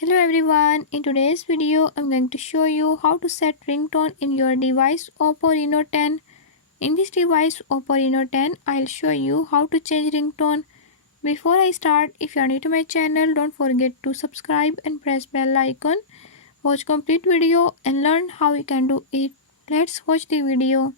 Hello everyone, in today's video I'm going to show you how to set ringtone in your device Oppo Reno 10. In this device Oppo Reno 10, I'll show you how to change ringtone. Before I start, if you are new to my channel, don't forget to subscribe and press bell icon. Watch complete video and learn how you can do it. Let's watch the video.